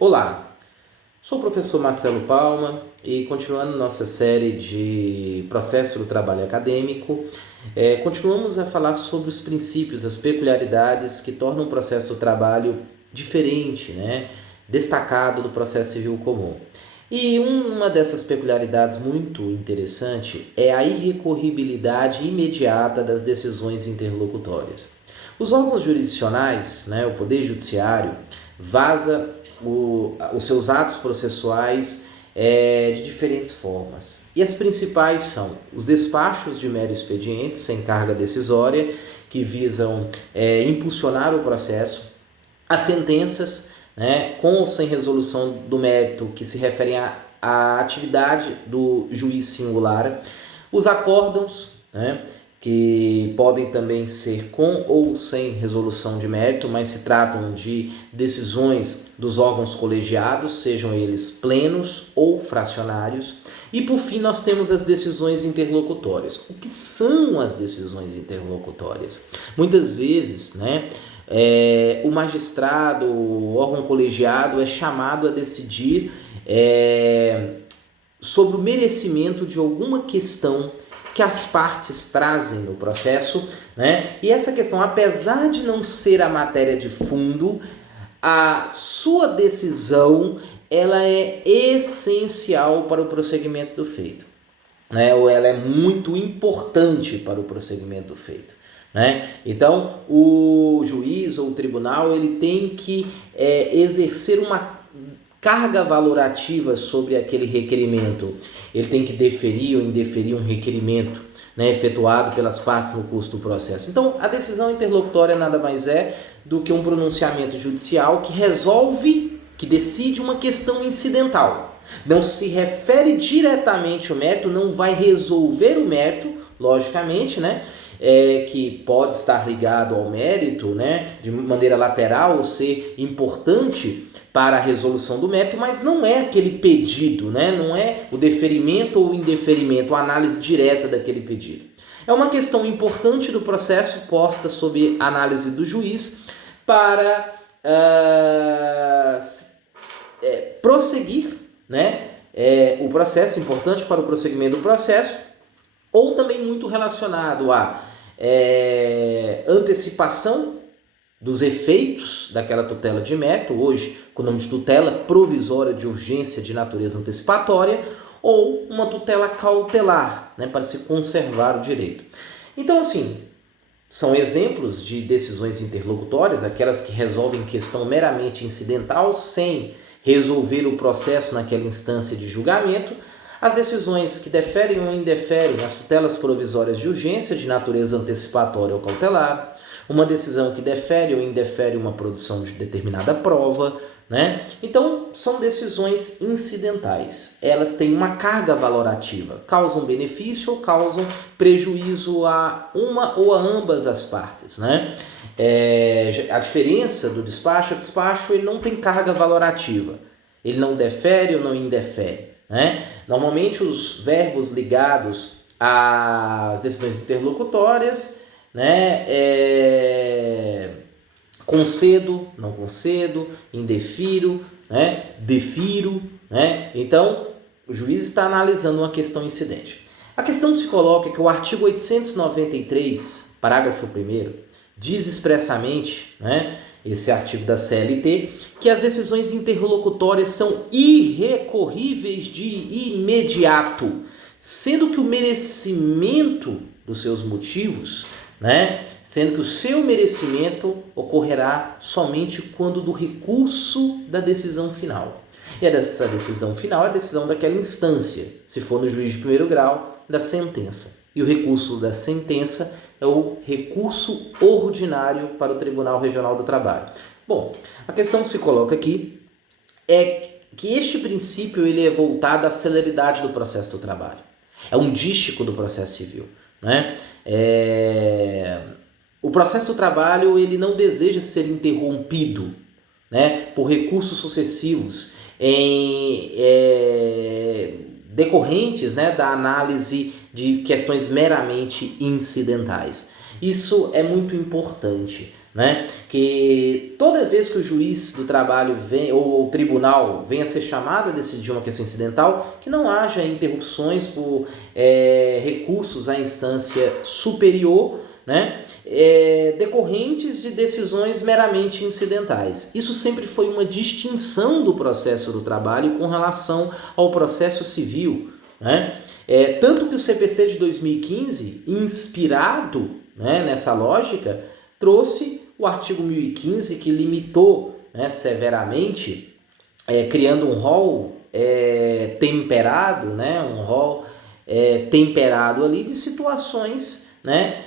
Olá, sou o professor Marcelo Palma e continuando nossa série de processo do trabalho acadêmico, continuamos a falar sobre os princípios, as peculiaridades que tornam o processo do trabalho diferente, destacado do processo civil comum. E uma dessas peculiaridades muito interessante é a irrecorribilidade imediata das decisões interlocutórias. Os órgãos jurisdicionais, o Poder Judiciário, vaza os seus atos processuais de diferentes formas. E as principais são os despachos de mero expediente, sem carga decisória, que visam impulsionar o processo, as sentenças, com ou sem resolução do mérito, que se referem à atividade do juiz singular, os acórdãos, que podem também ser com ou sem resolução de mérito, mas se tratam de decisões dos órgãos colegiados, sejam eles plenos ou fracionários. E por fim nós temos as decisões interlocutórias. O que são as decisões interlocutórias? Muitas vezes, o magistrado, o órgão colegiado é chamado a decidir sobre o merecimento de alguma questão que as partes trazem no processo, E essa questão, apesar de não ser a matéria de fundo, a sua decisão ela é essencial para o prosseguimento do feito, ou ela é muito importante para o prosseguimento do feito. Então, o juiz ou o tribunal ele tem que exercer uma carga valorativa sobre aquele requerimento. Ele tem que deferir ou indeferir um requerimento efetuado pelas partes no curso do processo. Então, a decisão interlocutória nada mais é do que um pronunciamento judicial que resolve, que decide uma questão incidental. Não se refere diretamente ao mérito, não vai resolver o mérito, logicamente, que pode estar ligado ao mérito, de maneira lateral, ou ser importante para a resolução do mérito, mas não é aquele pedido, não é o deferimento ou indeferimento, a análise direta daquele pedido. É uma questão importante do processo posta sob análise do juiz para prosseguir, o processo, importante para o prosseguimento do processo, ou também muito relacionado à antecipação dos efeitos daquela tutela de mérito, hoje com o nome de tutela provisória de urgência de natureza antecipatória, ou uma tutela cautelar, para se conservar o direito. Então, assim, são exemplos de decisões interlocutórias, aquelas que resolvem questão meramente incidental, sem resolver o processo naquela instância de julgamento, as decisões que deferem ou indeferem as tutelas provisórias de urgência de natureza antecipatória ou cautelar, uma decisão que defere ou indefere uma produção de determinada prova, Então, são decisões incidentais. Elas têm uma carga valorativa, causam benefício ou causam prejuízo a uma ou a ambas as partes, A diferença do despacho, o despacho ele não tem carga valorativa. Ele não defere ou não indefere, Normalmente os verbos ligados às decisões interlocutórias, concedo, não concedo, indefiro, defiro, Então, o juiz está analisando uma questão incidente. A questão se coloca que o artigo 893, parágrafo 1º, diz expressamente, esse artigo da CLT, que as decisões interlocutórias são irrecorríveis de imediato, sendo que o merecimento dos seus motivos, sendo que o seu merecimento ocorrerá somente quando do recurso da decisão final. E essa decisão final é a decisão daquela instância, se for no juiz de primeiro grau, da sentença. E o recurso da sentença é o recurso ordinário para o Tribunal Regional do Trabalho. Bom, a questão que se coloca aqui é que este princípio ele é voltado à celeridade do processo do trabalho. É um dístico do processo civil. O processo do trabalho ele não deseja ser interrompido por recursos sucessivos decorrentes da análise de questões meramente incidentais. Isso é muito importante, né? Que toda vez que o juiz do trabalho vem, ou o tribunal venha a ser chamado a decidir uma questão incidental, que não haja interrupções por recursos à instância superior, né? Decorrentes de decisões meramente incidentais. Isso sempre foi uma distinção do processo do trabalho com relação ao processo civil, né? Tanto que o CPC de 2015, inspirado, né, nessa lógica, trouxe o artigo 1015, que limitou, né, severamente, criando um rol temperado, né, um rol temperado ali de situações, né,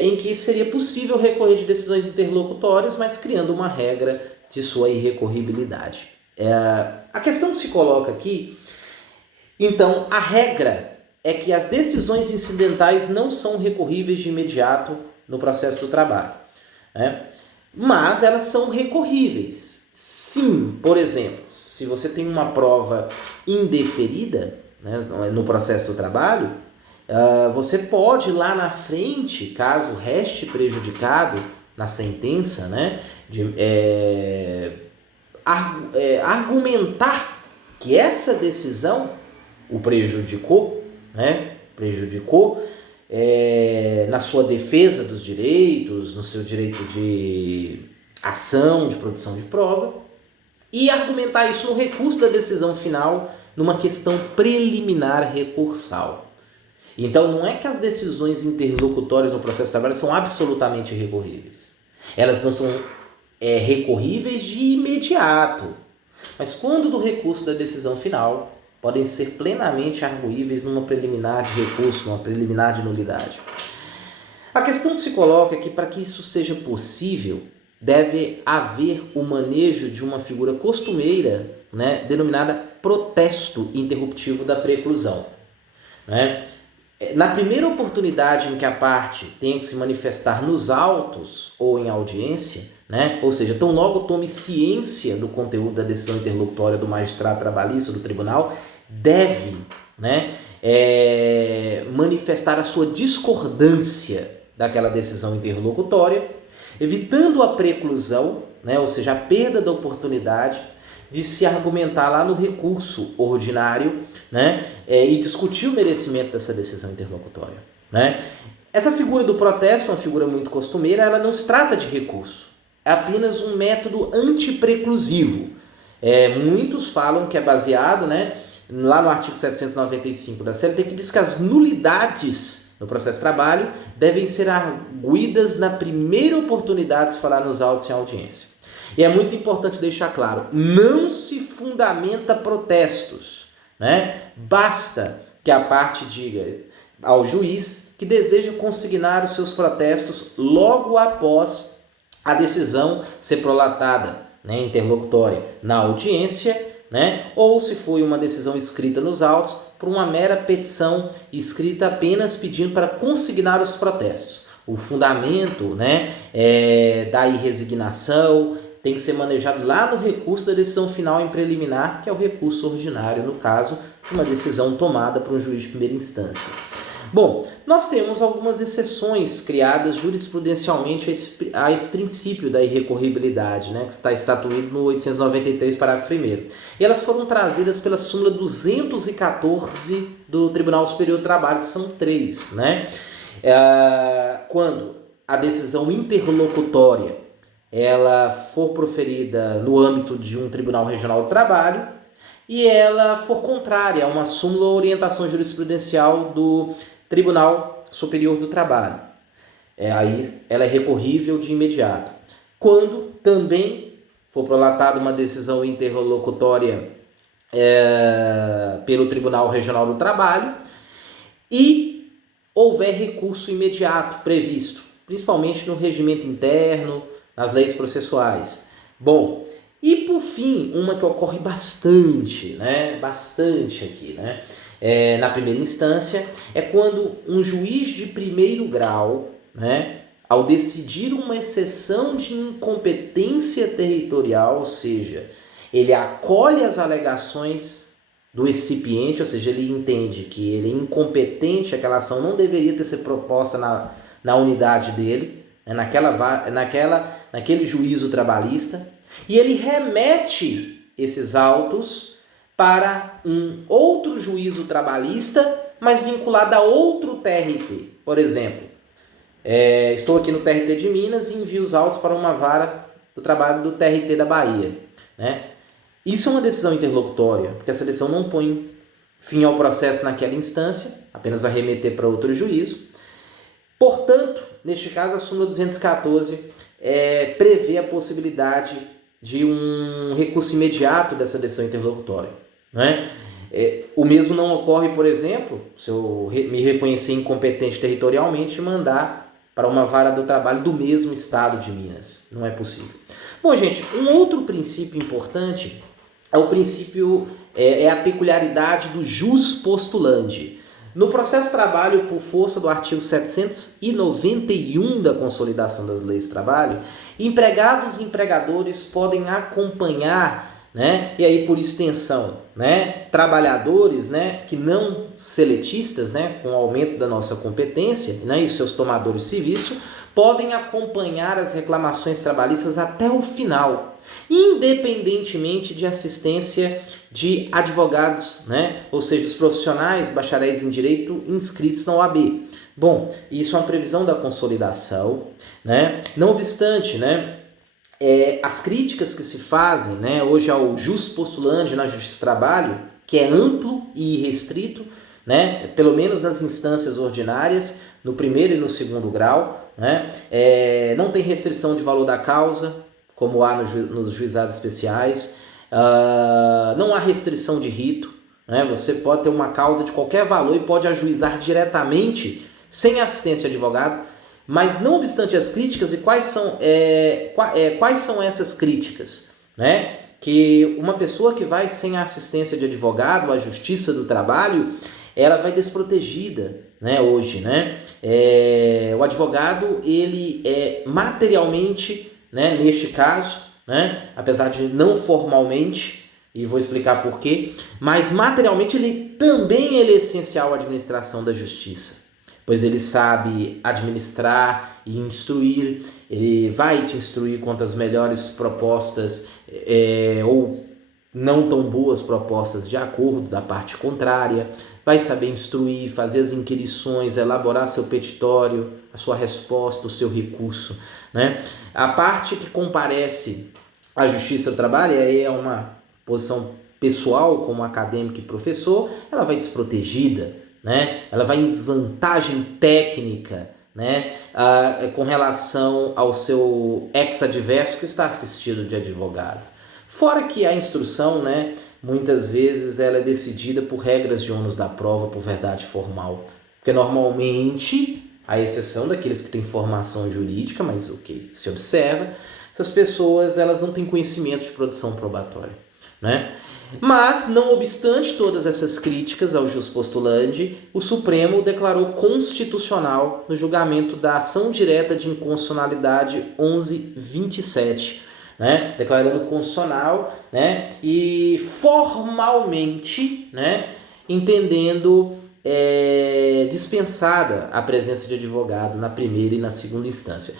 em que seria possível recorrer de decisões interlocutórias, mas criando uma regra de sua irrecorribilidade. A questão que se coloca aqui, então, a regra é que as decisões incidentais não são recorríveis de imediato no processo do trabalho, né? Mas elas são recorríveis. Sim, por exemplo, se você tem uma prova indeferida, né, no processo do trabalho, você pode lá na frente, caso reste prejudicado na sentença, né, argumentar que essa decisão o prejudicou, né, na sua defesa dos direitos, no seu direito de ação, de produção de prova, e argumentar isso no recurso da decisão final numa questão preliminar recursal. Então, não é que as decisões interlocutórias no processo de trabalho são absolutamente recorríveis. Elas não são recorríveis de imediato, mas quando do recurso da decisão final, podem ser plenamente arguíveis numa preliminar de recurso, numa preliminar de nulidade. A questão que se coloca é que, para que isso seja possível, deve haver o manejo de uma figura costumeira, né, denominada protesto interruptivo da preclusão, né? Na primeira oportunidade em que a parte tem que se manifestar nos autos ou em audiência, né, ou seja, tão logo tome ciência do conteúdo da decisão interlocutória do magistrado trabalhista do tribunal, deve, né, manifestar a sua discordância daquela decisão interlocutória, evitando a preclusão, né, ou seja, a perda da oportunidade de se argumentar lá no recurso ordinário, né, e discutir o merecimento dessa decisão interlocutória, né. Essa figura do protesto, uma figura muito costumeira, ela não se trata de recurso, é apenas um método antipreclusivo. Muitos falam que é baseado, né, lá no artigo 795 da CLT, que diz que as nulidades no processo de trabalho devem ser arguidas na primeira oportunidade de se falar nos autos em audiência. E é muito importante deixar claro, não se fundamenta protestos, né? Basta que a parte diga ao juiz que deseja consignar os seus protestos logo após a decisão ser prolatada, né, interlocutória na audiência, né, ou se foi uma decisão escrita nos autos, por uma mera petição escrita apenas pedindo para consignar os protestos. O fundamento, né, da irresignação tem que ser manejado lá no recurso da decisão final em preliminar, que é o recurso ordinário, no caso de uma decisão tomada por um juiz de primeira instância. Bom, nós temos algumas exceções criadas jurisprudencialmente a esse princípio da irrecorribilidade, né, que está estatuído no 893, parágrafo 1º. E elas foram trazidas pela súmula 214 do Tribunal Superior do Trabalho, que são 3, né? Quando a decisão interlocutória ela for proferida no âmbito de um Tribunal Regional do Trabalho e ela for contrária a uma súmula ou orientação jurisprudencial do Tribunal Superior do Trabalho. Aí ela é recorrível de imediato. Quando também for prolatada uma decisão interlocutória pelo Tribunal Regional do Trabalho e houver recurso imediato previsto, principalmente no regimento interno, nas leis processuais. Bom, e por fim, uma que ocorre bastante, né? Bastante aqui, né? Na primeira instância, é quando um juiz de primeiro grau, né, ao decidir uma exceção de incompetência territorial, ou seja, ele acolhe as alegações do excipiente, ou seja, ele entende que ele é incompetente, aquela ação não deveria ter sido proposta na unidade dele, né, naquele juízo trabalhista, e ele remete esses autos para um outro juízo trabalhista, mas vinculado a outro TRT. Por exemplo, estou aqui no TRT de Minas e envio os autos para uma vara do trabalho do TRT da Bahia, né? Isso é uma decisão interlocutória, porque essa decisão não põe fim ao processo naquela instância, apenas vai remeter para outro juízo. Portanto, neste caso, a súmula 214 prevê a possibilidade de um recurso imediato dessa decisão interlocutória, né? O mesmo não ocorre, por exemplo, se eu me reconhecer incompetente territorialmente e mandar para uma vara do trabalho do mesmo estado de Minas. Não é possível. Bom, gente, um outro princípio importante é o princípio, a peculiaridade do jus postulandi. No processo de trabalho, por força do artigo 791 da Consolidação das Leis do Trabalho, empregados e empregadores podem acompanhar, né, e aí por extensão, né, trabalhadores, né, que não seletistas, né, com o aumento da nossa competência, né, e seus tomadores de serviço, podem acompanhar as reclamações trabalhistas até o final, independentemente de assistência de advogados, né? Ou seja, os profissionais bacharéis em direito inscritos na OAB. Bom, isso é uma previsão da consolidação, né? Não obstante, né, as críticas que se fazem, né, hoje ao jus postulandi na Justiça do Trabalho, que é amplo e irrestrito, né, pelo menos nas instâncias ordinárias, no primeiro e no segundo grau, né, não tem restrição de valor da causa, como há nos juizados especiais, não há restrição de rito, né, você pode ter uma causa de qualquer valor e pode ajuizar diretamente, sem assistência de advogado, mas não obstante as críticas, e quais são essas críticas, né? Que uma pessoa que vai sem a assistência de advogado à Justiça do Trabalho, ela vai desprotegida, né, hoje, né? O advogado, ele materialmente, né, neste caso, né, apesar de não formalmente, e vou explicar por quê, mas materialmente ele é essencial à administração da justiça, pois ele sabe administrar e instruir, ele vai te instruir quanto às melhores propostas ou não tão boas propostas de acordo da parte contrária, vai saber instruir, fazer as inquirições, elaborar seu petitório, a sua resposta, o seu recurso, né? A parte que comparece à Justiça do Trabalho, aí é uma posição pessoal como acadêmico e professor, ela vai desprotegida, né? Ela vai em desvantagem técnica, né? Com relação ao seu ex-adverso que está assistido de advogado. Fora que a instrução, né, muitas vezes ela é decidida por regras de ônus da prova, por verdade formal. Porque normalmente, à exceção daqueles que têm formação jurídica, mas o que se observa, essas pessoas elas não têm conhecimento de produção probatória, né? Mas, não obstante todas essas críticas ao jus postulandi, o Supremo declarou constitucional no julgamento da ação direta de inconstitucionalidade 1127, né, declarando constitucional, né, e formalmente, né, entendendo dispensada a presença de advogado na primeira e na segunda instância.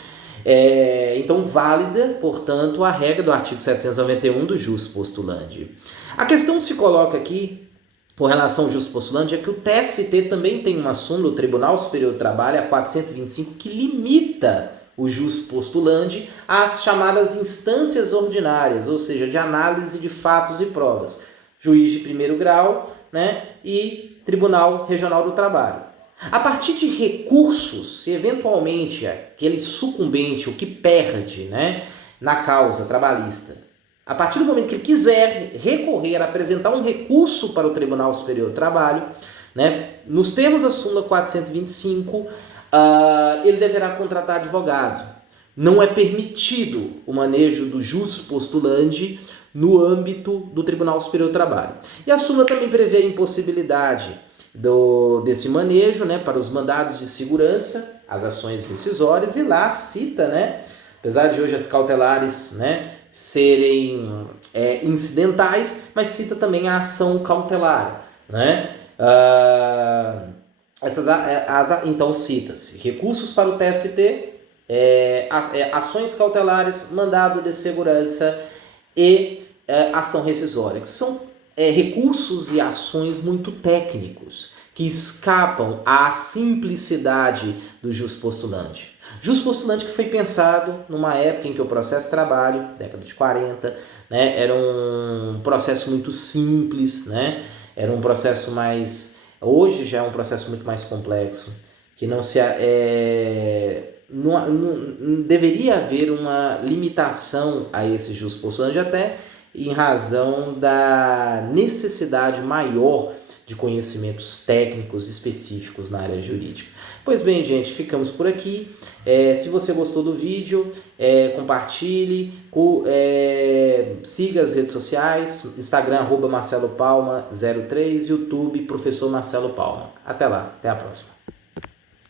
Então, válida, portanto, a regra do artigo 791 do jus postulandi. A questão que se coloca aqui, com relação ao jus postulandi, é que o TST também tem uma súmula, o Tribunal Superior do Trabalho, a 425, que limita o jus postulandi às chamadas instâncias ordinárias, ou seja, de análise de fatos e provas, juiz de primeiro grau, né, e Tribunal Regional do Trabalho. A partir de recursos, se eventualmente aquele sucumbente, o que perde, né, na causa trabalhista, a partir do momento que ele quiser recorrer, apresentar um recurso para o Tribunal Superior do Trabalho, né, nos termos da súmula 425, ele deverá contratar advogado. Não é permitido o manejo do jus postulandi no âmbito do Tribunal Superior do Trabalho. E a súmula também prevê a impossibilidade desse manejo, né, para os mandados de segurança, as ações rescisórias, e lá cita, né, apesar de hoje as cautelares, né, serem incidentais, mas cita também a ação cautelar, né? Então cita-se recursos para o TST, ações cautelares, mandado de segurança e ação rescisória, que são recursos e ações muito técnicos, que escapam à simplicidade do juspostulante. Juspostulante que foi pensado numa época em que o processo de trabalho, década de 40, né, era um processo muito simples, né, era um processo mais... Hoje já é um processo muito mais complexo, que não se... não deveria haver uma limitação a esse juspostulante, até em razão da necessidade maior de conhecimentos técnicos específicos na área jurídica. Pois bem, gente, ficamos por aqui. Se você gostou do vídeo, compartilhe, siga as redes sociais, Instagram, @MarceloPalma03, YouTube, Professor Marcelo Palma. Até lá, até a próxima.